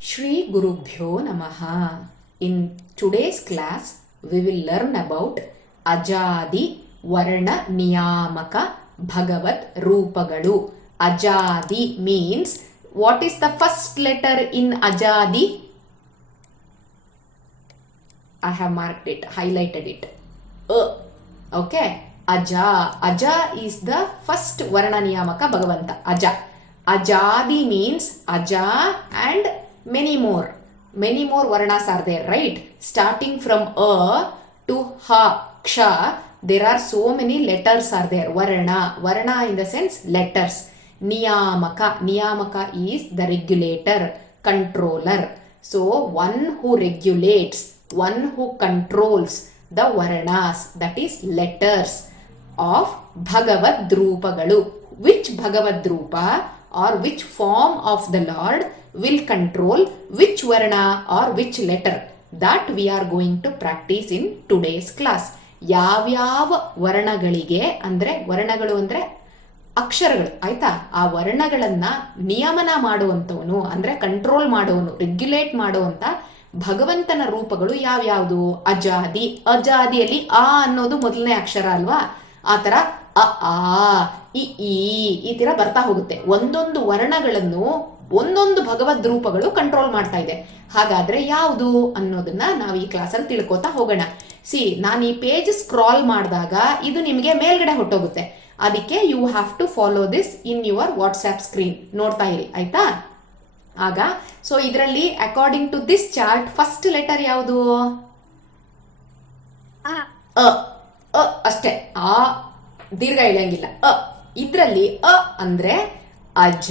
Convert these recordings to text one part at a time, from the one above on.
ಶ್ರೀ ಗುರುಭ್ಯೋ ನಮಃ in today's class we will learn about ಅಜಾದಿ ವರಣ ನಿಯಾಮಕ ಭಗವತ್ ರೂಪಗಳು ಅಜಾದಿ means what is the first letter in Azadi I have marked it highlighted it okay ಅಜಾ ಅಜಾ is the first ವರಣ ನಿಯಾಮಕ ಭಗವಂತ ಅಜಾ ಅಜಾದಿ means Adha and many more. Many more Varnas are there, right? Starting from A to Ha, Ksha, there are so many letters are there. Varna. Varna in the sense letters. Niyamaka. Niyamaka is the regulator, controller. So, one who regulates, one who controls the Varanas, that is letters of Bhagavad Drupagalu. Which Bhagavad Drupa or which form of the Lord will control which Varna or which letter? That we are going to practice in today's class. ಯಾವ್ಯಾವ ವರ್ಣಗಳಿಗೆ ಅಂದರೆ ವರ್ಣಗಳು ಅಂದರೆ ಅಕ್ಷರಗಳು, ಆಯ್ತಾ ಆ ವರ್ಣಗಳನ್ನ ನಿಯಮನ ಮಾಡುವಂಥವನು, ಅಂದರೆ control ಮಾಡುವನು ರೆಗ್ಯುಲೇಟ್ ಮಾಡುವಂತ ಭಗವಂತನ ರೂಪಗಳು ಯಾವ್ಯಾವುದು ಅಜಾದಿ ಅಜಾದಿಯಲ್ಲಿ ಆ ಅನ್ನೋದು ಮೊದಲನೇ ಅಕ್ಷರ ಅಲ್ವಾ ಆ ಥರ ಅ, ಆ ಈ ತರ ಬರ್ತಾ ಹೋಗುತ್ತೆ ಒಂದೊಂದು ವರ್ಣಗಳನ್ನು ಒಂದೊಂದು ಭಗವದ್ ರೂಪಗಳು ಕಂಟ್ರೋಲ್ ಮಾಡ್ತಾ ಇದೆ. ಹಾಗಾದ್ರೆ ಯಾವುದು ಅನ್ನೋದನ್ನ ನಾವು ಈ ಕ್ಲಾಸಲ್ಲಿ ತಿಳ್ಕೊತಾ ಹೋಗೋಣ. ಸಿ ನಾನು ಈ ಪೇಜ್ ಸ್ಕ್ರಾಲ್ ಮಾಡಿದಾಗ ಇದು ನಿಮಗೆ ಮೇಲ್ಗಡೆ ಹೊಟ್ಟೋಗುತ್ತೆ ಅದಕ್ಕೆ you have to follow this in your WhatsApp screen ನೋಡ್ತಾ ಇರಿ ಆಯ್ತಾ? ಆಗ ಸೊ ಇದರಲ್ಲಿ according to this chart first letter ಯಾವುದು? ಅ. ಅಷ್ಟೇ. ಆ ದೀರ್ಘ ಇಳಂಗಿಲ್ಲ ಅ ಇದರಲ್ಲಿ ಅ ಅಂದ್ರೆ ಅಜ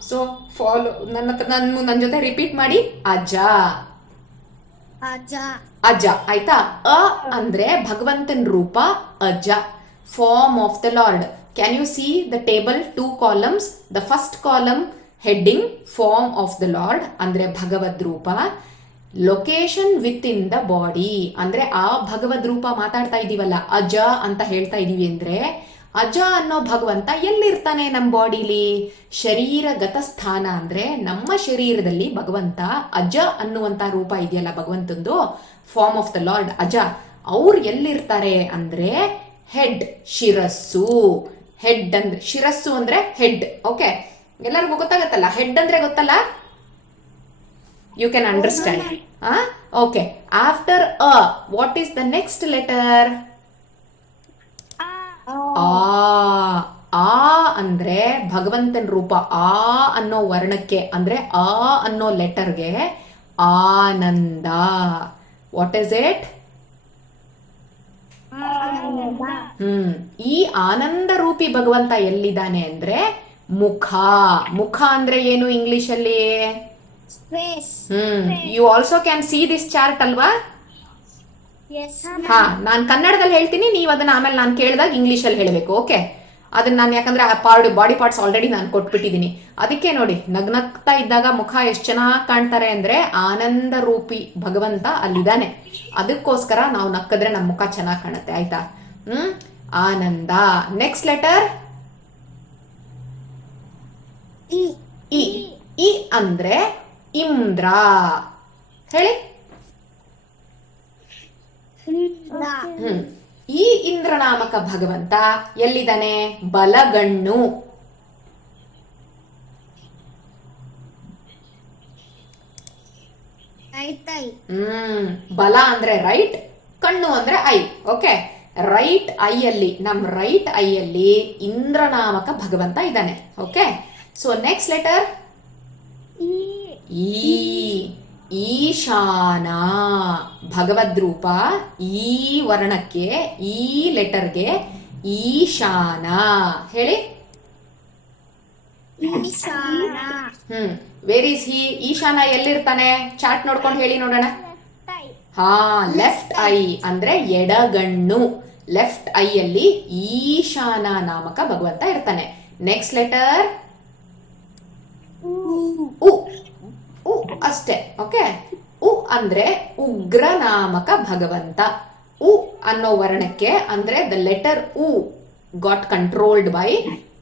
ಸೊ ಫಾಲೋ ನನ್ನ ಹತ್ರ ನನ್ನ ನನ್ನ ಜೊತೆ ರಿಪೀಟ್ ಮಾಡಿ ಅಜ ಅಜ ಅಜ ಆಯ್ತಾ? ಅ ಅಂದ್ರೆ ಭಗವಂತನ ರೂಪ ಅಜ form of the lord can you see the table two columns the first column heading form of the lord ಅಂದ್ರೆ ಭಗವದ್ ರೂಪ. Location within the body ಅಂದ್ರೆ ಆ ಭಗವದ್ ರೂಪ ಮಾತಾಡ್ತಾ ಇದೀವಲ್ಲ ಅಜ ಅಂತ ಹೇಳ್ತಾ ಇದೀವಿ ಅಂದ್ರೆ ಅಜ ಅನ್ನೋ ಭಗವಂತ ಎಲ್ಲಿರ್ತಾನೆ ನಮ್ಮ ಬಾಡಿಲಿ? ಶರೀರಗತ ಸ್ಥಾನ ಅಂದ್ರೆ ನಮ್ಮ ಶರೀರದಲ್ಲಿ ಭಗವಂತ ಅಜ ಅನ್ನುವಂತ ರೂಪ ಇದೆಯಲ್ಲ ಭಗವಂತಂದು? ಫಾರ್ಮ್ ಆಫ್ ದ ಲಾರ್ಡ್ ಅಜ. ಅವ್ರು ಎಲ್ಲಿರ್ತಾರೆ ಅಂದ್ರೆ ಹೆಡ್ ಶಿರಸ್ಸು. ಹೆಡ್ ಅಂದ್ರೆ ಶಿರಸ್ಸು ಅಂದ್ರೆ ಹೆಡ್ ಓಕೆ ಎಲ್ಲರಿಗೂ ಗೊತ್ತಾಗತ್ತಲ್ಲ? ಹೆಡ್ ಅಂದ್ರೆ ಗೊತ್ತಲ್ಲ? You can understand okay after a what is the next letter ಆ ಆ ಅಂದ್ರೆ ಭಗವಂತನ ರೂಪ ಆ ಅನ್ನೋ ವರ್ಣಕ್ಕೆ ಅಂದ್ರೆ ಆ ಅನ್ನೋ ಲೆಟರ್ಗೆ ಆನಂದ. What is it hmm. ಈ ಆನಂದ ರೂಪಿ ಭಗವಂತ ಎಲ್ಲಿದ್ದಾನೆ ಅಂದ್ರೆ ಮುಖ. ಮುಖ ಅಂದ್ರೆ ಏನು ಇಂಗ್ಲಿಷ್ ಅಲ್ಲಿ? ಹ್ಮ್. You also can see this chart ಅಲ್ವಾ? ಹಾ ನಾನ್ ಕನ್ನಡದಲ್ಲಿ ಹೇಳ್ತೀನಿ ನೀವು ಅದನ್ನ ಆಮೇಲೆ ನಾನು ಕೇಳಿದಾಗ ಇಂಗ್ಲಿಷ್ ಅಲ್ಲಿ ಹೇಳಬೇಕು ಓಕೆ ಅದನ್ನ ನಾನು ಯಾಕಂದ್ರೆ ಆ ಪಾರ್ಡ್ ಬಾಡಿ ಪಾರ್ಟ್ಸ್ ಆಲ್ರೆಡಿ ನಾನು ಕೊಟ್ಬಿಟ್ಟಿದ್ದೀನಿ ಅದಕ್ಕೆ ನೋಡಿ ನಗ್ನಗ್ತಾ ಇದ್ದಾಗ ಮುಖ ಎಷ್ಟು ಚೆನ್ನಾಗಿ ಕಾಣ್ತಾರೆ ಅಂದ್ರೆ ಆನಂದ ರೂಪಿ ಭಗವಂತ ಅಲ್ಲಿದ್ದಾನೆ. ಅದಕ್ಕೋಸ್ಕರ ನಾವು ನಕ್ಕದ್ರೆ ನಮ್ಮ ಮುಖ ಚೆನ್ನಾಗಿ ಕಾಣುತ್ತೆ ಆಯ್ತಾ? ಹ್ಮ್? ಆನಂದ. ನೆಕ್ಸ್ಟ್ ಲೆಟರ್ ಇ. ಇ. ಇ ಅಂದ್ರೆ ಇಂದ್ರ. ಹೇಳಿ. ಹ್ಮ್. ಈ ಇಂದ್ರನಾಮಕ ಭಗವಂತ ಎಲ್ಲಿದ್ದಾನೆ? ಬಲಗಣ್ಣು. ಹ್ಮ್. ಬಲ ಅಂದ್ರೆ ರೈಟ್ ಕಣ್ಣು ಅಂದ್ರೆ ಐ ಓಕೆ ರೈಟ್ ಐ ಅಲ್ಲಿ ನಮ್ ರೈಟ್ ಐ ಅಲ್ಲಿ ಇಂದ್ರನಾಮಕ ಭಗವಂತ ಇದ್ದಾನೆ. ಓಕೆ ಸೊ ನೆಕ್ಸ್ಟ್ ಲೆಟರ್ ಈ ಈಶಾನ. ಭಗವದ್ ರೂಪ ಈ ವರ್ಣಕ್ಕೆ ಈ ಲೆಟರ್ಗೆ ಈಶಾನ ಹೇಳಿ. ಹ್ಮ್. ವೇರ್ ಈಸ್ ಹಿ ಈಶಾನ ಎಲ್ಲಿರ್ತಾನೆ? ಚಾಟ್ ನೋಡ್ಕೊಂಡು ಹೇಳಿ ನೋಡೋಣ. ಹಾ ಲೆಫ್ಟ್ ಐ ಅಂದ್ರೆ ಎಡಗಣ್ಣು. ಲೆಫ್ಟ್ ಐ ಅಲ್ಲಿ ಈಶಾನ ನಾಮಕ ಭಗವಂತ ಇರ್ತಾನೆ. ನೆಕ್ಸ್ಟ್ ಲೆಟರ್ ಉ ಅಷ್ಟೇ. ಓಕೆ ಉ ಅಂದ್ರೆ ಉಗ್ರನಾಮಕ ಭಗವಂತ. ಉ ಅನ್ನೋ ವರ್ಣಕ್ಕೆ ಅಂದ್ರೆ ದ ಲೆಟರ್ ಉ ಗಾಟ್ ಕಂಟ್ರೋಲ್ಡ್ ಬೈ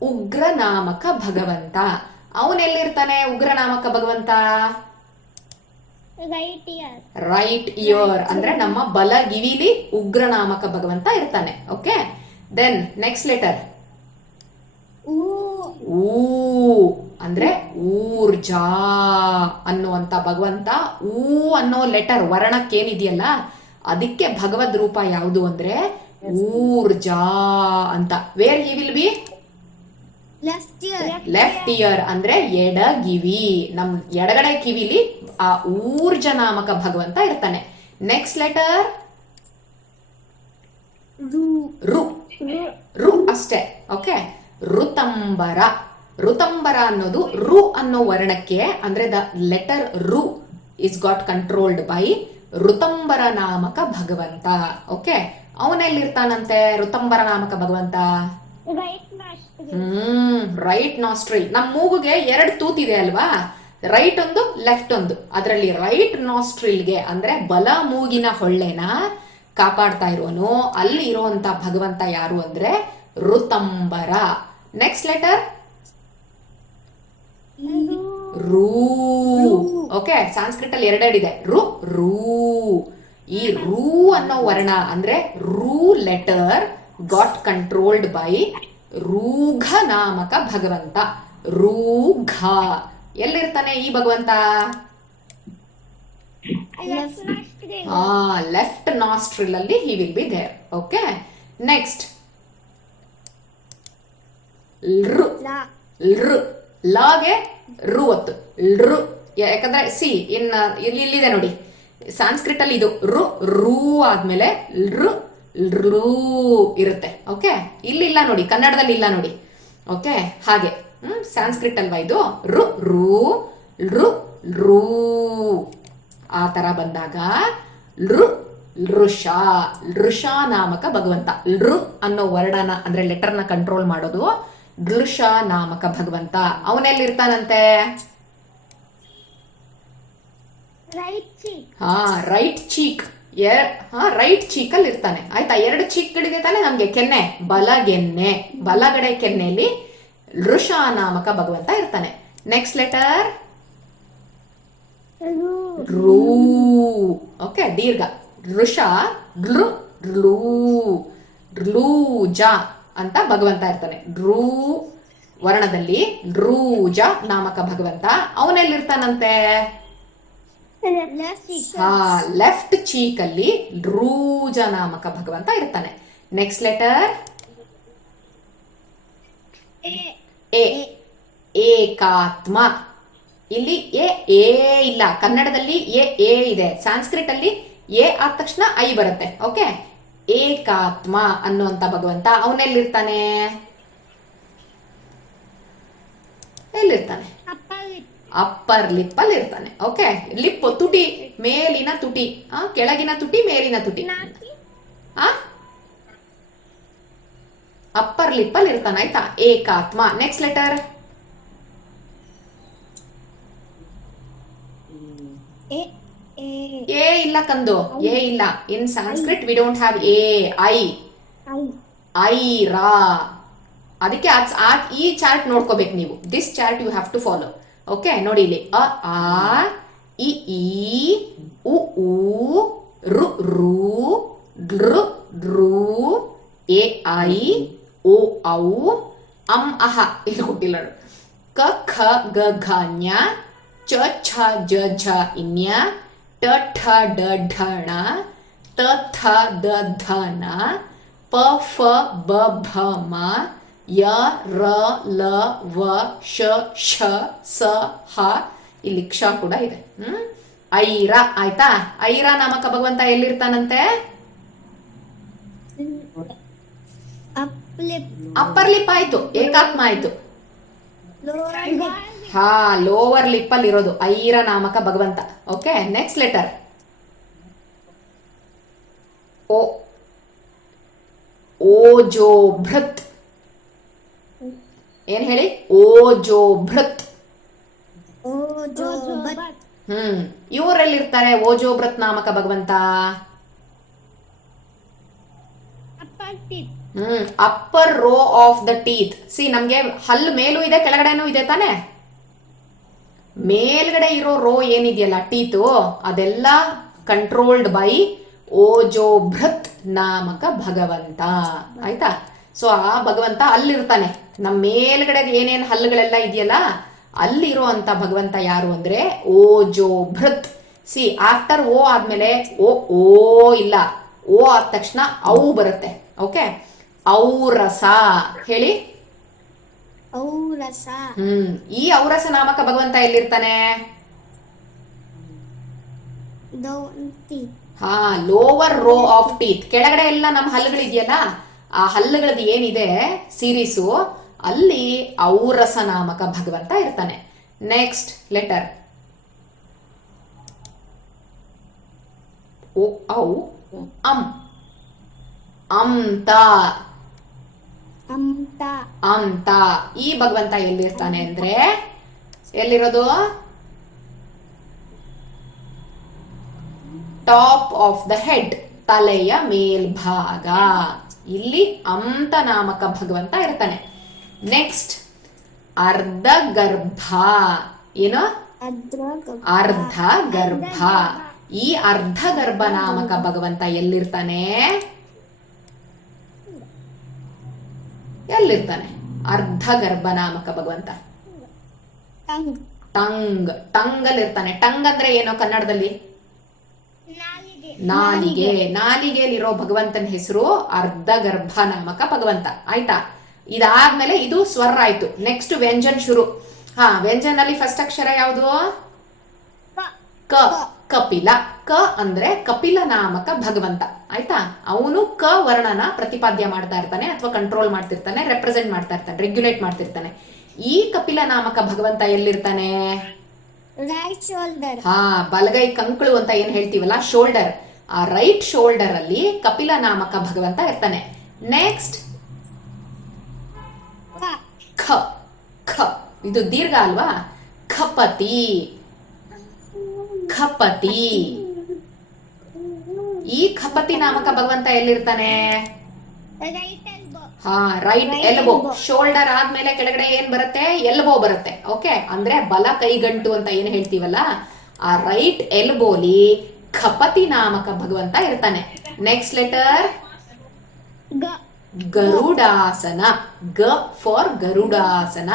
ಉಗ್ರ ನಾಮಕ ಭಗವಂತ. ಅವನೆಲ್ಲಿರ್ತಾನೆ ಉಗ್ರ ನಾಮಕ ಭಗವಂತ. ರೈಟ್ ಇಯರ್ ಅಂದ್ರೆ ನಮ್ಮ ಬಲ ಗಿವಿಲಿ ಉಗ್ರ ನಾಮಕ ಭಗವಂತ ಇರ್ತಾನೆ. Okay then next letter. ಊ ಅಂದ್ರೆ ಊರ್ಜಾ ಅನ್ನುವಂತ ಭಗವಂತ ಊ ಅನ್ನೋ ಲೆಟರ್ ವರ್ಣಕ್ಕೇನಿದೆಯಲ್ಲ ಅದಕ್ಕೆ ಭಗವದ್ ರೂಪ ಯಾವುದು ಅಂದ್ರೆ ಊರ್ಜಾ ಅಂತ. Where he will be. Left ear ಅಂದ್ರೆ ಎಡಗಿವಿ. ನಮ್ ಎಡಗಡೆ ಕಿವಿಲಿ ಆ ಊರ್ಜ ನಾಮಕ ಭಗವಂತ ಇರ್ತಾನೆ. Next letter. ರು. ರು. ಅಷ್ಟೇ. ಓಕೆ ಋತಂಬರ. ಋತಂಬರ ಅನ್ನೋದು ರು ಅನ್ನೋ ವರ್ಣಕ್ಕೆ ಅಂದ್ರೆ ದ ಲೆಟರ್ ರು is got controlled by Ritambhara ನಾಮಕ ಭಗವಂತ. ಓಕೆ ಅವನೆಲ್ಲಿರ್ತಾನಂತೆ ಋತಂಬರ ನಾಮಕ ಭಗವಂತ. ಹ್ಮ್ ರೈಟ್ ನಾಸ್ಟ್ರಿಲ್ ನಮ್ ಮೂಗುಗೆ ಎರಡು ತೂತಿದೆ ಅಲ್ವಾ? ರೈಟ್ ಒಂದು ಲೆಫ್ಟ್ ಒಂದು. ಅದರಲ್ಲಿ ರೈಟ್ ನಾಸ್ಟ್ರಿಲ್ಗೆ ಅಂದ್ರೆ ಬಲ ಮೂಗಿನ ಹೊಳ್ಳೆನ ಕಾಪಾಡ್ತಾ ಇರುವನು. ಅಲ್ಲಿ ಇರುವಂತ ಭಗವಂತ ಯಾರು ಅಂದ್ರೆ ಋತಂಬರ ನೆಕ್ಸ್ಟ್ ಲೆಟರ್. ರೂ. ಓಕೆ ಸಾಂಸ್ಕ್ರಿಟ್ ಅಲ್ಲಿ ಎರಡೆರಡಿದೆ. ರು ರೂ. ಈ ರೂ ಅನ್ನೋ ವರ್ಣ ಅಂದ್ರೆ ರೂ ಲೆಟರ್ ಗಾಟ್ ಕಂಟ್ರೋಲ್ಡ್ ಬೈ ರೂಘ ನಾಮಕ ಭಗವಂತ. ರೂಘ. ಎಲ್ಲಿರ್ತಾನೆ ಈ ಭಗವಂತ? ಆ ಲೆಫ್ಟ್ ನಾಸ್ಟ್ರಿಲ್ ಅಲ್ಲಿ he will be there okay next ರು. La. ಲೃ ಲಾಗೆ ರು ಒತ್ತು. ಲೃ ಯಾಕಂದ್ರೆ ಸಿ ಇನ್ ಇಲ್ಲಿ ಇಲ್ಲಿದೆ ನೋಡಿ. ಸಾಂಸ್ಕ್ರಿಟ್ ಅಲ್ಲಿ ಇದು ರು ರೂ ಆದ್ಮೇಲೆ ಲೃ ಲೃ ಇರುತ್ತೆ. ಓಕೆ? ಇಲ್ಲಿ ಇಲ್ಲ ನೋಡಿ ಕನ್ನಡದಲ್ಲಿ ಇಲ್ಲ ನೋಡಿ. ಓಕೆ? ಹಾಗೆ. ಹ್ಮ್ ಸಾಂಸ್ಕ್ರಿಟ್ ಅಲ್ವಾ ಇದು? ರು ರೂ ಲೃ ರೂ ಆ ತರ ಬಂದಾಗ ಲೃ ಲೃಷ ಲೃಷ ನಾಮಕ ಭಗವಂತ. ಲೃ ಅನ್ನೋ ವರ್ಡನ ಅಂದ್ರೆ ಲೆಟರ್ನ ಕಂಟ್ರೋಲ್ ಮಾಡೋದು ಲೃಷ ನಾಮಕ ಭಗವಂತ ಅವನೆಲ್ಲಿರ್ತಾನಂತೆ. ಹಾ ರೈಟ್ ಚೀಕ್ ಹಾ ರೈಟ್ ಚೀಕ್ ಅಲ್ಲಿ ಇರ್ತಾನೆ ಆಯ್ತಾ ಎರಡು ಚೀಕ್ಗಳಿಗೆ ತಾನೆ ನಮ್ಗೆ ಕೆನ್ನೆ ಬಲಗೆನ್ನೆ ಬಲಗಡೆ ಕೆನ್ನೆಯಲ್ಲಿ ಋಷ ನಾಮಕ ಭಗವಂತ ಇರ್ತಾನೆ. Next letter. ರೂ. ಓಕೆ ದೀರ್ಘ. ಋಷ ಲೃ ಲೂ ಲೂಜ ಅಂತ ಭಗವಂತ ಇರ್ತಾನೆ. ಡ್ರೂ ವರ್ಣದಲ್ಲಿ ಡ್ರೂಜ ನಾಮಕ ಭಗವಂತ. ಅವನೆಲ್ಲಿರ್ತಾನಂತೆ ಹಾ ಲೆಫ್ಟ್ ಚೀಕ್ ಅಲ್ಲಿ ಡ್ರೂಜ ನಾಮಕ ಭಗವಂತ ಇರ್ತಾನೆ. ನೆಕ್ಸ್ಟ್ ಲೆಟರ್ ಎ ಏಕಾತ್ಮ. ಇಲ್ಲಿ ಎ ಎ ಇಲ್ಲ. ಕನ್ನಡದಲ್ಲಿ ಎ ಎ ಇದೆ. ಸಾಂಸ್ಕ್ರಿಟ್ ಅಲ್ಲಿ ಎ ಆದ ತಕ್ಷಣ ಐ ಬರುತ್ತೆ. ಓಕೆ ಏಕಾತ್ಮ ಅನ್ನುವಂತ ಭಗವಂತ ಅವನೆಲ್ಲಿರ್ತಾನೆ ಎಲ್ಲಿರ್ತಾನೆ. ಅಪ್ಪರ್ ಲಿಪ್ ಅಲ್ಲಿ ಇರ್ತಾನೆ ಓಕೆ ಲಿಪ್ ತುಟಿ, ಮೇಲಿನ ತುಟಿ, ಆ, ಕೆಳಗಿನ ತುಟಿ, ಮೇಲಿನ ತುಟಿ. ಆ ಅಪ್ಪರ್ ಲಿಪ್ ಅಲ್ಲಿ ಇರ್ತಾನೆ ಆಯ್ತಾ ಏಕಾತ್ಮ ನೆಕ್ಸ್ಟ್ ಲೆಟರ್ A. ಎ ಇಲ್ಲ ಕಂದು. ಏ ಇಲ್ಲ. In Sanskrit we don't have A ಐ. ಐ ರಾ ಅದಕ್ಕೆ ಆ- ಈ ಚಾರ್ಟ್ ನೋಡ್ಕೋಬೇಕು ನೀವು. This chart you have to follow okay ನೋಡಿ ಇಲ್ಲಿ. ಅ ಆ ಇ ಈ ಉ ಊ ರು ರು ಡ್ರು ಡ್ರೂ ಎ ಐ ಓ ಔ ಅಂ ಅಹ. ಇಲ್ಲಿ ಕೊಟ್ಟಿಲ್ಲ ಕ ಖ ಗ ಘ ನ್ಯಾ ಚ ಛ ಜ ಝ ಇನ್ಯ ಟ ಠ ಡ ಢ ಣ ತ ಥ ದ ಧ ನ ಪ ಫ ಬ ಭ ಮ ಯ ರ ಲ ವ ಶ ಶ ಸ ಹ ಇಲ್ಲಿ ಕ್ಷ ಕೂಡ ಇದೆ. ಹ್ಮ್? ಐರ. ಆಯ್ತಾ? ಐರ ನಾಮಕ ಭಗವಂತ ಎಲ್ಲಿರ್ತಾನಂತೆ. ಅಪ್ಪರ್ ಲಿಪ್ ಆಯ್ತು. ಏಕಾತ್ಮ ಆಯ್ತು. ಹಾ ಲೋವರ್ ಲಿಪ್ ಅಲ್ಲಿ ಇರೋದು ಐರ ನಾಮಕ ಭಗವಂತ. ಓಕೆ ನೆಕ್ಸ್ಟ್ ಲೆಟರ್ ಓ ಓಜೋ ಭೃತ್ ಏನ್ ಹೇಳಿ? ಓಜೋ ಭೃತ್ ಹ್ಮ್ ಇವರಲ್ಲಿ ಹ್ಮ್ ಇವರೆಲ್ಲಿರ್ತಾರೆ ಓಜೋ ಭೃತ್ ನಾಮಕ ಭಗವಂತ. ಹ್ಮ್ upper row of the teeth C ನಮ್ಗೆ ಹಲ್ಲು ಮೇಲೂ ಇದೆ ಕೆಳಗಡೆನೂ ಇದೆ ತಾನೆ? ಮೇಲ್ಗಡೆ ಇರೋ ರೋ ಏನಿದೆಯಲ್ಲ ಟೀತು, ಅದೆಲ್ಲ ಕಂಟ್ರೋಲ್ಡ್ ಬೈ ಓಜೋ ಭೃತ್ ನಾಮಕ ಭಗವಂತ. ಆಯ್ತಾ? ಸೊ ಆ ಭಗವಂತ ಅಲ್ಲಿರ್ತಾನೆ. ನಮ್ಮ ಮೇಲ್ಗಡೆ ಏನೇನು ಹಲ್ಲುಗಳೆಲ್ಲ ಇದೆಯಲ್ಲ ಅಲ್ಲಿರೋ ಅಂತ ಭಗವಂತ ಯಾರು ಅಂದ್ರೆ ಓಜೋಭೃತ್. ಸಿ ಆಫ್ಟರ್ ಓ ಆದ್ಮೇಲೆ ಓ ಓ ಇಲ್ಲ. ಓ ಆದ ತಕ್ಷಣ ಔ ಬರುತ್ತೆ. ಓಕೆ ಔರಸ. ಹೇಳಿ? ಔರಸ. ಹ್ಮ್. ಈ ಔರಸ ನಾಮಕ ಭಗವಂತ ಎಲ್ಲಿರ್ತಾನೆ? ಹಾ ಲೋವರ್ ರೋ ಆಫ್ ಟೀತ್. ಕೆಳಗಡೆ ಎಲ್ಲ ನಮ್ಮ ಹಲ್ಲುಗಳಿದೆಯಲ್ಲ ಆ ಹಲ್ಲುಗಳದ್ದು ಏನಿದೆ? ಸೀರೀಸು. ಅಲ್ಲಿ ಔರಸ ನಾಮಕ ಭಗವಂತ ಇರ್ತಾನೆ. ನೆಕ್ಸ್ಟ್ ಲೆಟರ್ ಓ ಔ ಅಂ. ಅಂತ ಅಂತ. ಅಂತ. ಈ ಭಗವಂತ ಎಲ್ಲಿರ್ತಾನೆ ಅಂದ್ರೆ ಎಲ್ಲಿರೋದು? ಟಾಪ್ ಆಫ್ ದ ಹೆಡ್ ತಲೆಯ ಮೇಲ್ಭಾಗ. ಇಲ್ಲಿ ಅಂತ ನಾಮಕ ಭಗವಂತ ಇರ್ತಾನೆ. ನೆಕ್ಸ್ಟ್ ಅರ್ಧ ಗರ್ಭ. ಏನು? ಅರ್ಧ ಗರ್ಭ. ಈ ಅರ್ಧ ಗರ್ಭ ನಾಮಕ ಭಗವಂತ ಎಲ್ಲಿರ್ತಾನೆ? ಎಲ್ಲಿರ್ತಾನೆ ಅರ್ಧ ಗರ್ಭನಾಮಕ ಭಗವಂತ. ಟಂಗ್. ಟಂಗ್. ಟಂಗ್ ಅಲ್ಲಿ ಇರ್ತಾನೆ ಟಂಗ್ ಅಂದ್ರೆ ಏನೋ ಕನ್ನಡದಲ್ಲಿ? ನಾಲಿಗೆ. ನಾಲಿಗೆ. ನಾಲಿಗೆಯಲ್ಲಿರೋ ಭಗವಂತನ ಹೆಸರು ಅರ್ಧ ಗರ್ಭನಾಮಕ ಭಗವಂತ. ಆಯ್ತಾ? ಇದಾದ್ಮೇಲೆ ಇದು ಸ್ವರ ಆಯ್ತು. ನೆಕ್ಸ್ಟ್ ವ್ಯಂಜನ್ ಶುರು. ಹಾ ವ್ಯಂಜನ್ ಅಲ್ಲಿ ಫಸ್ಟ್ ಅಕ್ಷರ ಯಾವುದು? ಕ. ಕಪಿಲ. ಕ ಅಂದ್ರೆ ಕಪಿಲ ನಾಮಕ ಭಗವಂತ. ಆಯ್ತಾ? ಅವನು ಕ ವರ್ಣನ ಪ್ರತಿಪಾದ್ಯ ಮಾಡ್ತಾ ಇರ್ತಾನೆ ಅಥವಾ ಕಂಟ್ರೋಲ್ ಮಾಡ್ತಿರ್ತಾನೆ ರೆಪ್ರೆಸೆಂಟ್ ಮಾಡ್ತಾ ಇರ್ತಾನೆ ರೆಗ್ಯುಲೇಟ್ ಮಾಡ್ತಿರ್ತಾನೆ. ಈ ಕಪಿಲ ನಾಮಕ ಭಗವಂತ ಎಲ್ಲಿರ್ತಾನೆ? ರೈಟ್ ಶೋಲ್ಡರ್ ಹಾ ಬಲಗೈ ಕಂಕಳು ಅಂತ ಏನ್ ಹೇಳ್ತೀವಲ್ಲ? ಶೋಲ್ಡರ್ ಆ ರೈಟ್ ಶೋಲ್ಡರ್ ಅಲ್ಲಿ ಕಪಿಲ ನಾಮಕ ಭಗವಂತ ಇರ್ತಾನೆ. ನೆಕ್ಸ್ಟ್ ಖ. ಖ. ಇದು ದೀರ್ಘ ಅಲ್ವಾ? ಖಪತಿ. ಖಪತಿ. ಈ ಖಪತಿ ನಾಮಕ ಭಗವಂತ ಎಲ್ಲಿರ್ತಾನೆ? ಹಾ ರೈಟ್ ಎಲ್ಬೋ ಶೋಲ್ಡರ್ ಆದ್ಮೇಲೆ ಕೆಳಗಡೆ ಏನ್ ಬರುತ್ತೆ? ಎಲ್ಬೋ ಬರುತ್ತೆ. ಓಕೆ ಅಂದ್ರೆ ಬಲ ಕೈಗಂಟು ಅಂತ ಏನ್ ಹೇಳ್ತೀವಲ್ಲ? ಆ ರೈಟ್ ಎಲ್ಬೋಲಿ ಖಪತಿ ನಾಮಕ ಭಗವಂತ ಇರ್ತಾನೆ. Next letter Garudasana. ಗ ಫಾರ್ ಗರುಡಾಸನ.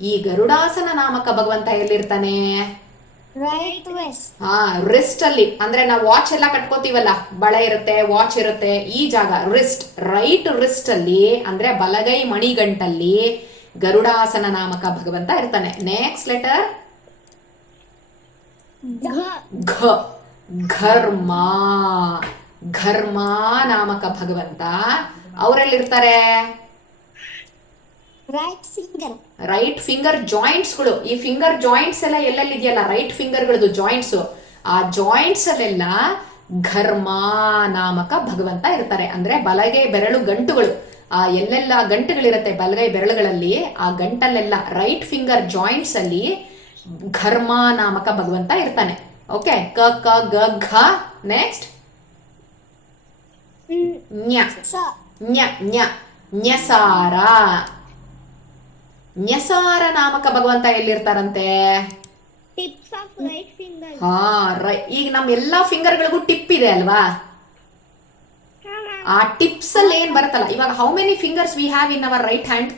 ಈ ಗರುಡಾಸನ ನಾಮಕ ಭಗವಂತ ಎಲ್ಲಿರ್ತಾನೆ? ರೈಟ್ ವೆಸ್ಟ್ ಹಾ ರಿಸ್ಟ್ ಅಲ್ಲಿ ಅಂದ್ರೆ ನಾವು ವಾಚ್ ಎಲ್ಲ ಕಟ್ಕೋತೀವಲ್ಲ? ಬಳೆ ಇರುತ್ತೆ ವಾಚ್ ಇರುತ್ತೆ ಈ ಜಾಗ. ರಿಸ್ಟ್ ರೈಟ್ ರಿಸ್ಟ್ ಅಲ್ಲಿ ಅಂದ್ರೆ ಬಲಗೈ ಮಣಿಗಂಟಲ್ಲಿ ಗರುಡಾಸನ ನಾಮಕ ಭಗವಂತ ಇರ್ತಾನೆ. Next letter ಘ. ಘರ್ಮ. ಘರ್ಮ ನಾಮಕ ಭಗವಂತ. ಅವರೆಲ್ಲಿರ್ತಾರೆ? ರೈಟ್ ಫಿಂಗರ್ ರೈಟ್ ಫಿಂಗರ್ ಜಾಯಿಂಟ್ಸ್ಗಳು ಈ ಫಿಂಗರ್ ಜಾಯಿಂಟ್ಸ್ ಎಲ್ಲ ಎಲ್ಲೆಲ್ಲಿ ಇದೆಯಲ್ಲ ರೈಟ್ ಫಿಂಗರ್ಗಳದ್ದು ಜಾಯಿಂಟ್ಸ್ ಆ ಜಾಯಿಂಟ್ಸ್ ಅಲ್ಲೆಲ್ಲ ಘರ್ಮ ನಾಮಕ ಭಗವಂತ ಇರ್ತಾರೆ. ಅಂದ್ರೆ ಬಲಗೈ ಬೆರಳು ಗಂಟುಗಳು. ಆ ಎಲ್ಲೆಲ್ಲ ಗಂಟುಗಳಿರುತ್ತೆ ಬಲಗೈ ಬೆರಳುಗಳಲ್ಲಿ ಆ ಗಂಟಲ್ಲೆಲ್ಲ ರೈಟ್ ಫಿಂಗರ್ ಜಾಯಿಂಟ್ಸ್ ಅಲ್ಲಿ ಘರ್ಮ ನಾಮಕ ಭಗವಂತ ಇರ್ತಾನೆ. ಓಕೆ ಕ ಕ ಗ ಘ ನೆಕ್ಸ್ಟ್ ಸಾರ ಸ ಞ ಞ ಞಸಾರ ನಾಮಕ ಭಗವಂತ ಎಲ್ಲಿರ್ತಾರಂತೆ? ಹಾ ರೈ ಈಗ ನಮ್ ಎಲ್ಲಾ ಫಿಂಗರ್ಗಳಿಗೂ ಟಿಪ್ ಇದೆ ಅಲ್ವಾ? ಆ ಟಿಪ್ಸ್ ಅಲ್ಲಿ ಏನ್ ಬರುತ್ತಲ್ಲ ಇವಾಗ how many fingers we have in our right hand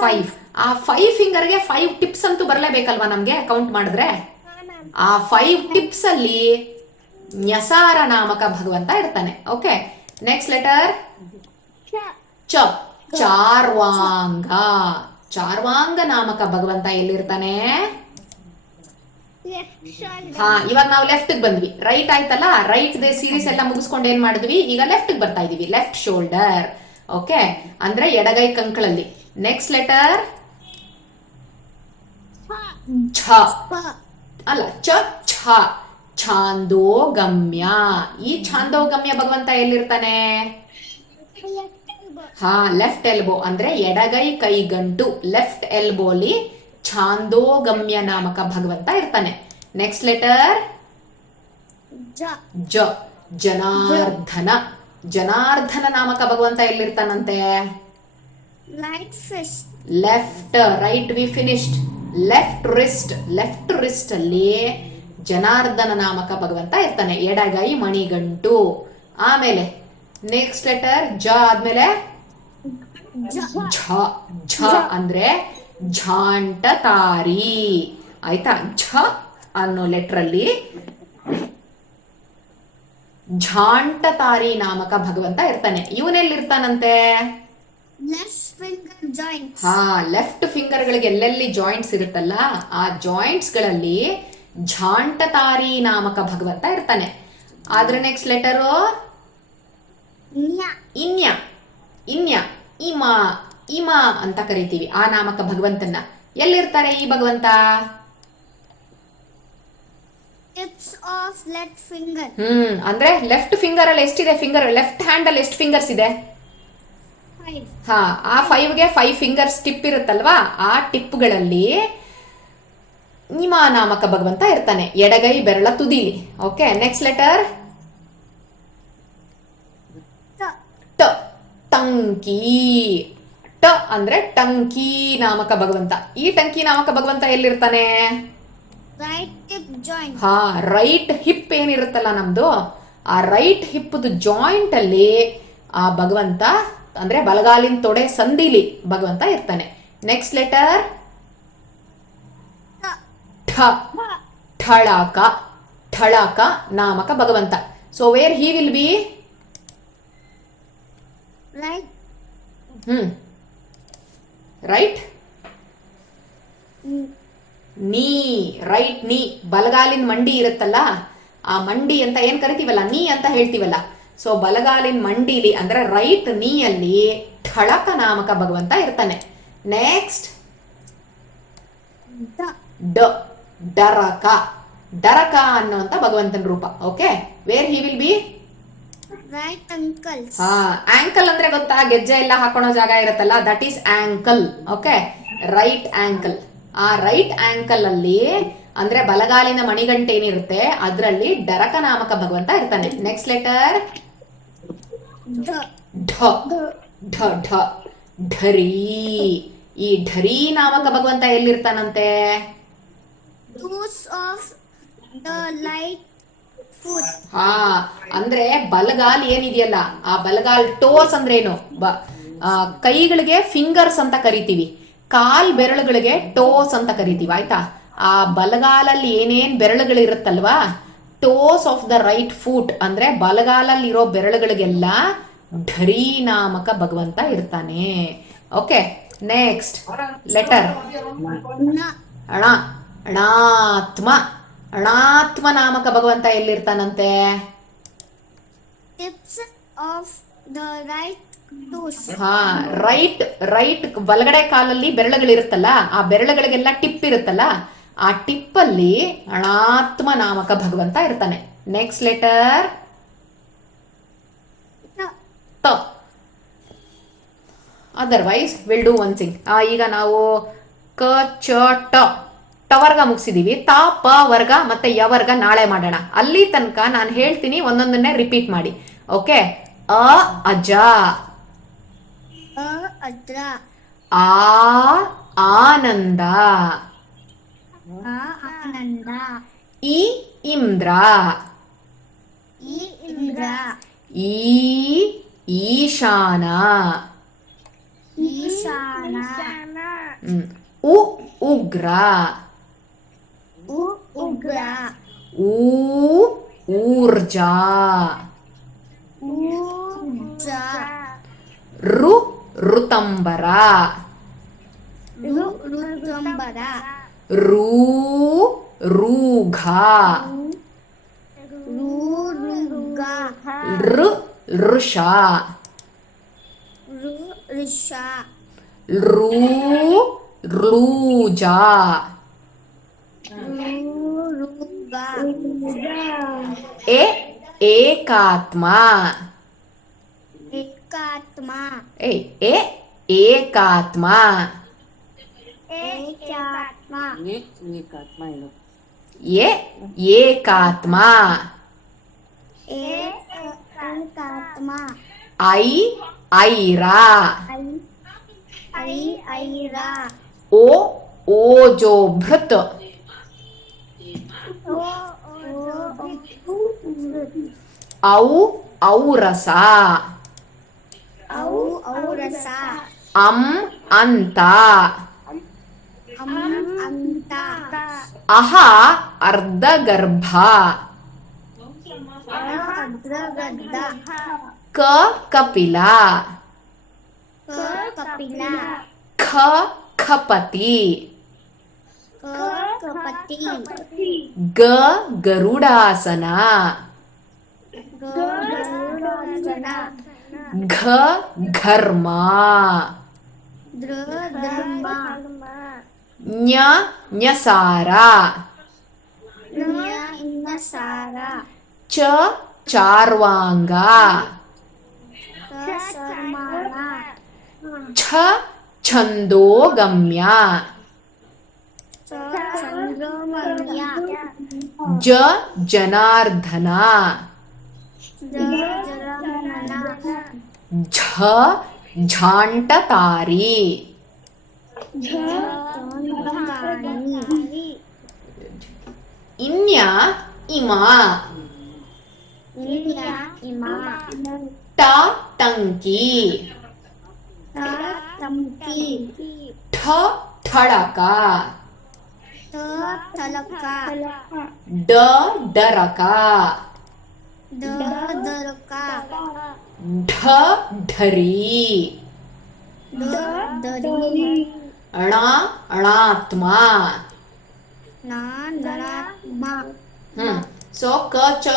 five ಆ ಫೈವ್ ಫಿಂಗರ್ಗೆ ಫೈವ್ ಟಿಪ್ಸ್ ಅಂತೂ ಬರಲೇಬೇಕಲ್ವಾ ನಮ್ಗೆ ಕೌಂಟ್ ಮಾಡಿದ್ರೆ? ಆ ಫೈವ್ ಟಿಪ್ಸ್ ಅಲ್ಲಿ ನ್ಯಸಾರ ನಾಮಕ ಭಗವಂತ ಇರ್ತಾನೆ. ಓಕೆ ನೆಕ್ಸ್ಟ್ ಲೆಟರ್ ಚ. ಚ ಚಾರ್ವಾಂಗ. ಚಾರ್ವಾಂಗ ನಾಮಕ ಭಗವಂತ ಎಲ್ಲಿರ್ತಾನೆ? ಹಾ ಇವಾಗ ನಾವು ಲೆಫ್ಟ್ ಬಂದ್ವಿ. ರೈಟ್ ಆಯ್ತಲ್ಲ? ರೈಟ್ ದೇ ಸೀರೀಸ್ ಎಲ್ಲ ಮುಗಿಸ್ಕೊಂಡು ಏನ್ ಮಾಡಿದ್ವಿ? ಈಗ ಲೆಫ್ಟ್ ಬರ್ತಾ ಇದೀವಿ. ಲೆಫ್ಟ್ ಶೋಲ್ಡರ್ ಓಕೆ ಅಂದ್ರೆ ಎಡಗೈ ಕಂಕಳಲ್ಲಿ. ನೆಕ್ಸ್ಟ್ ಲೆಟರ್ ಛ. ಅಲ್ಲ ಚ ಛ. ಛಾಂದೋಗಮ್ಯ. ಈ ಛಾಂದೋಗಮ್ಯ ಭಗವಂತ ಎಲ್ಲಿರ್ತಾನೆ? ಹಾ ಲೆಫ್ಟ್ ಎಲ್ಬೋ ಅಂದ್ರೆ ಎಡಗೈ ಕೈಗಂಟು ಲೆಫ್ಟ್ ಎಲ್ಬೋಲಿ ಛಾಂದೋಗಮ್ಯ ನಾಮಕ ಭಗವಂತ ಇರ್ತಾನೆ. ನೆಕ್ಸ್ಟ್ ಲೆಟರ್ ಜ. ಜ. ಜನಾರ್ಧನ. ಜನಾರ್ಧನ ನಾಮಕ ಭಗವಂತ ಎಲ್ಲಿರ್ತಾನಂತೆ? Left right we finished left wrist left wrist ಅಲ್ಲಿ ಜನಾರ್ದನ ನಾಮಕ ಭಗವಂತ ಇರ್ತಾನೆ. ಎಡಗೈ ಮಣಿಗಂಟು. ಆಮೇಲೆ ನೆಕ್ಸ್ಟ್ ಲೆಟರ್ ಜ ಆದ್ಮೇಲೆ ಝ ಝ ಅಂದ್ರೆ ಝಾಂಟತಾರಿ. ಆಯ್ತಾ? ಝ ಅನ್ನೋ ಲೆಟರ್ ಅಲ್ಲಿ ಝಾಂಟತಾರಿ ನಾಮಕ ಭಗವಂತ ಇರ್ತಾನೆ. ಇವನೆಲ್ಲಿರ್ತಾನಂತೆ? ಲೆಫ್ಟ್ ಫಿಂಗರ್ ಜಾಯಿಂಟ್ ಹಾ ಲೆಫ್ಟ್ ಫಿಂಗರ್ ಗಳಿಗೆ ಎಲ್ಲೆಲ್ಲಿ ಜಾಯಿಂಟ್ಸ್ ಇರುತ್ತಲ್ಲ ಆ ಜಾಯಿಂಟ್ಸ್ಗಳಲ್ಲಿ ಝಾಂಟತಾರಿ ನಾಮಕ ಭಗವಂತ ಇರ್ತಾನೆ. ಆದ್ರೆ ನೆಕ್ಸ್ಟ್ ಲೆಟರು ಇನ್ಯಾ. ಇನ್ಯ. ಇನ್ಯ. ಇಮ ಇಮ ಅಂತ ಕರಿತೀವಿ ಆ ನಾಮಕ ಭಗವಂತನ ಎಲ್ಲಿರ್ತಾರೆ ಈ ಭಗವಂತ? ಹ್ಮ್ ಅಂದ್ರೆ ಲೆಫ್ಟ್ ಫಿಂಗರ್ ಅಲ್ಲಿ ಎಷ್ಟಿದೆ ಫಿಂಗರ್ ಲೆಫ್ಟ್ ಹ್ಯಾಂಡ್ ಅಲ್ಲಿ ಎಷ್ಟು ಫಿಂಗರ್ಸ್ ಇದೆ? ಫೈವ್ ಹಾ ಆ ಫೈವ್ಗೆ ಫೈವ್ ಫಿಂಗರ್ಸ್ ಟಿಪ್ ಇರುತ್ತಲ್ವಾ? ಆ ಟಿಪ್ಗಳಲ್ಲಿ ನಿಮ ನಾಮಕ ಭಗವಂತ ಇರ್ತಾನೆ. ಎಡಗೈ ಬೆರಳ ತುದಿಲಿ ಓಕೆ ನೆಕ್ಸ್ಟ್ ಲೆಟರ್ ಟ ಟಂಕಿ. ಟ ಅಂದ್ರೆ ಟಂಕಿ ನಾಮಕ ಭಗವಂತ. ಈ ಟಂಕಿ ನಾಮಕ ಭಗವಂತ ಎಲ್ಲಿರ್ತಾನೆ? ಹಾ ರೈಟ್ ಹಿಪ್ ಏನಿರುತ್ತಲ್ಲ ನಮ್ದು? ಆ ರೈಟ್ ಹಿಪ್ದು ಜಾಯಿಂಟ್ ಅಲ್ಲಿ ಆ ಭಗವಂತ ಅಂದ್ರೆ ಬಲಗಾಲಿನ ತೊಡೆ ಸಂದಿಲಿ ಭಗವಂತ ಇರ್ತಾನೆ. Next letter ಠ. ಠಳಾಕ. ಠಳಕ ನಾಮಕ ಭಗವಂತ. So where he will be right hmm. Right knee right knee. ಬಲಗಾಲಿನ ಮಂಡಿ ಇರುತ್ತಲ್ಲ ಆ ಮಂಡಿ ಅಂತ ಏನ್ ಕರಿತೀವಲ್ಲ? ನೀ ಅಂತ ಹೇಳ್ತೀವಲ್ಲ. ಸೊ ಬಲಗಾಲಿನ ಮಂಡಿಲಿ ಅಂದ್ರೆ ರೈಟ್ ನೀಯಲ್ಲಿ ಠಳಕ ನಾಮಕ ಭಗವಂತ ಇರ್ತಾನೆ. ನೆಕ್ಸ್ಟ್ ಡ. ಡರಕ. ಡರಕ ಅನ್ನುವಂತ ಭಗವಂತನ ರೂಪ. Okay where he will be right ankles ಹಾ ಆಂಕಲ್ ಅಂದ್ರೆ ಗೊತ್ತಾ? ಗೆಜ್ಜೆ ಎಲ್ಲ ಹಾಕೊಳೋ ಜಾಗ ಇರುತ್ತಲ್ಲ that is ankle okay right ankle ಆ ರೈಟ್ ಆಂಕಲ್ ಅಲ್ಲಿ ಅಂದ್ರೆ ಬಲಗಾಲಿನ ಮಣಿಗಂಟೆ ಏನಿರುತ್ತೆ ಅದರಲ್ಲಿ ಡರಕ ನಾಮಕ ಭಗವಂತ ಇರ್ತಾನೆ. ನೆಕ್ಸ್ಟ್ ಲೆಟರ್ ಢ. ಢ ಢ. ಢರಿ. ಈ ಢರಿ ನಾಮಕ ಭಗವಂತ ಎಲ್ಲಿರ್ತಾನಂತೆ? ಆಫ್ ದ ಲೈಟ್ ಹಾ ಅಂದ್ರೆ ಬಲಗಾಲ್ ಏನಿದೆಯಲ್ಲ ಆ ಬಲಗಾಲ್ ಟೋಸ್ ಅಂದ್ರೆ ಏನು ಕೈಗಳಿಗೆ ಫಿಂಗರ್ಸ್ ಅಂತ ಕರಿತೀವಿ. ಕಾಲ್ ಬೆರಳುಗಳಿಗೆ ಟೋಸ್ ಅಂತ ಕರಿತೀವಿ ಆಯ್ತಾ? ಆ ಬಲಗಾಲಲ್ಲಿ ಏನೇನ್ ಬೆರಳುಗಳಿರುತ್ತಲ್ವಾ? Toes of the right foot ಅಂದ್ರೆ ಬಲಗಾಲಲ್ಲಿ ಇರೋ ಬೆರಳುಗಳಿಗೆಲ್ಲ ಢರಿ ನಾಮಕ ಭಗವಂತ ಇರ್ತಾನೆ. Okay next letter. ಅಣ ಅಣಾತ್ಮ. ಅಣಾತ್ಮ ನಾಮಕ ಭಗವಂತ ಎಲ್ಲಿರ್ತಾನಂತೆ? ಹಾ ರೈಟ್ ರೈಟ್ ಬಲಗಡೆ ಕಾಲಲ್ಲಿ ಬೆರಳುಗಳಿರುತ್ತಲ್ಲ ಆ ಬೆರಳುಗಳಿಗೆಲ್ಲ ಟಿಪ್ ಇರುತ್ತಲ್ಲ ಆ ಟಿಪ್ ಅಲ್ಲಿ ಅಣಾತ್ಮ ನಾಮಕ ಭಗವಂತ ಇರ್ತಾನೆ. ನೆಕ್ಸ್ಟ್ ಲೆಟರ್ ತ. Otherwise will do one thing ಈಗ ನಾವು ಕ ಚ ಟ. ಟ ವರ್ಗ ಮುಗಿಸಿದೀವಿ. ತ ಪ ವರ್ಗ ಮತ್ತೆ ಯ ವರ್ಗ ನಾಳೆ ಮಾಡೋಣ. ಅಲ್ಲಿ ತನಕ ನಾನು ಹೇಳ್ತೀನಿ ಒಂದೊಂದನ್ನೇ ರಿಪೀಟ್ ಮಾಡಿ. ಓಕೆ ಅ ಅಜ. ಆ ಆನಂದ. ಆ ಆನಂದ. ಇ ಇಂದ್ರ. ಈ ಇಂದ್ರ. ಈ ಈಶಾನ. ಈಶಾನ. ಉ ಉಗ್ರ. ಉ ಉಗ್ರ ಊ ಊರ್ಜಾ ಊರ್ಜ ರು ಋತಂಬರ ರು ಋತಂಬರ ರೂ ರೂಘ ರು ಋಗ ಋ ಋಷ ರು ಋಷ ರೂ ಋಜ ರು ಋಗ ಎ ಏಕಾತ್ಮ ಏಕಾತ್ಮ ಏ ಎ ಏಕಾತ್ಮ ಏಕಾತ್ಮ ಎ ಏಕಾತ್ಮ ಏಕಾತ್ಮ ಐ ಐರ ಐ ಐ ಔ ಔರಸ ಅವು ಔರಸ ಅಂ ಅಂತ ಅಮ್ ಅಂತ ಅಹ ಅರ್ಧಗರ್ಭ ಅದ್ರಗದ್ದ ಕ ಕಪಿಲ ಕ ಕಪಿಲ ಖ ಖಪತಿ ಕ ಕಪತಿ ಗ ಗರುಡಾಸನ ಗ ಗರುಡಾಸನ ಘ ಘರ್ಮ ದೃ ಧರ್ಮ ಞ ಞಸಾರ ನ್ಯ ಇನ್ನಸಾರ ಚ ಚಾರ್ವಾಂಗ ಕ ಸರ್ಮಾನ ಛ ಛಂದೋಗಮ್ಯ ಚ ಚಂದ್ರಮಣ್ಯ ಜ ಜನಾರ್ದನ ಜ ಜರಮನ ಝ ಝಾಂಟತಾರಿ ಝ ಚಂದ್ರಕಾಣಿ ಇನ್ಯ ಇಮ ನಿನ್ಯ ಇಮ ಟ ಟಂಕಿ ತ ತಂಕಿ ಠ ಠಳಕ ತ ತಲಕ ಡ ಡರಕ ದ ಢ ಢರಿ ಅಣ ಅಣಾತ್ಮ ಹ್ಮ್ ಸೊ ಕ ಚ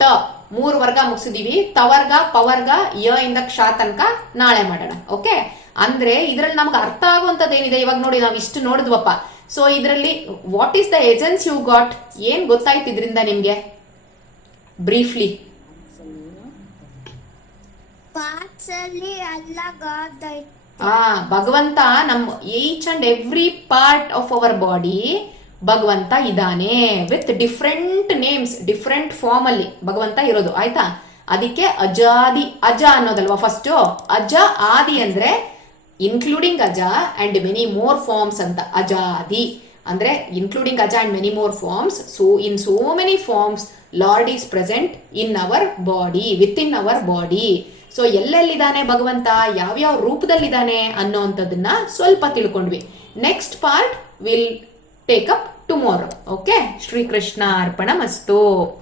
ಟ ಮೂರು ವರ್ಗ ಮುಗಿಸಿದೀವಿ. ತವರ್ಗ ಪವರ್ಗ ಯ ಇಂದ ಕ್ಷಾ ತನಕ ನಾಳೆ ಮಾಡೋಣ. ಓಕೆ? ಅಂದ್ರೆ ಇದ್ರಲ್ಲಿ ನಮ್ಗೆ ಅರ್ಥ ಆಗುವಂತದ್ದು ಏನಿದೆ? ಇವಾಗ ನೋಡಿ, ನಾವು ಇಷ್ಟು ನೋಡಿದ್ವಪ್ಪ. ಸೊ ಇದರಲ್ಲಿ what is the essence you got ಏನ್ ಗೊತ್ತಾಯ್ತು ಇದರಿಂದ ನಿಮ್ಗೆ? ಬ್ರೀಫ್ಲಿ ಆ ಭಗವಂತ ನಮ್ಮ each and every part of our body ಭಗವಂತ ಇದ್ದಾನೆ with different names different form ಅಲ್ಲಿ ಭಗವಂತ ಇರೋದು ಆಯ್ತಾ? ಅದಕ್ಕೆ ಅಜಾದಿ ಅಜ ಅನ್ನೋದಲ್ವಾ ಫಸ್ಟ್ ಅಜ ಆದಿ ಅಂದ್ರೆ ಇನ್ಕ್ಲೂಡಿಂಗ್ ಅಜ ಅಂಡ್ ಮೆನಿ ಮೋರ್ ಫಾರ್ಮ್ಸ್ ಅಂತ. ಅಜಾದಿ ಅಂದ್ರೆ ಇನ್ಕ್ಲೂಡಿಂಗ್ ಅಜ and many more forms so in so many forms lord is present in our body with in our body so ಎಲ್ಲೆಲ್ಲಿದ್ದಾನೆ ಭಗವಂತ? ಯಾವ್ಯಾವ ರೂಪದಲ್ಲಿದ್ದಾನೆ ಅನ್ನೋವಂಥದ್ದನ್ನ ಸ್ವಲ್ಪ ತಿಳ್ಕೊಂಡ್ವಿ. Next part will take up tomorrow okay Shri Krishna Arpana ಮಸ್ತು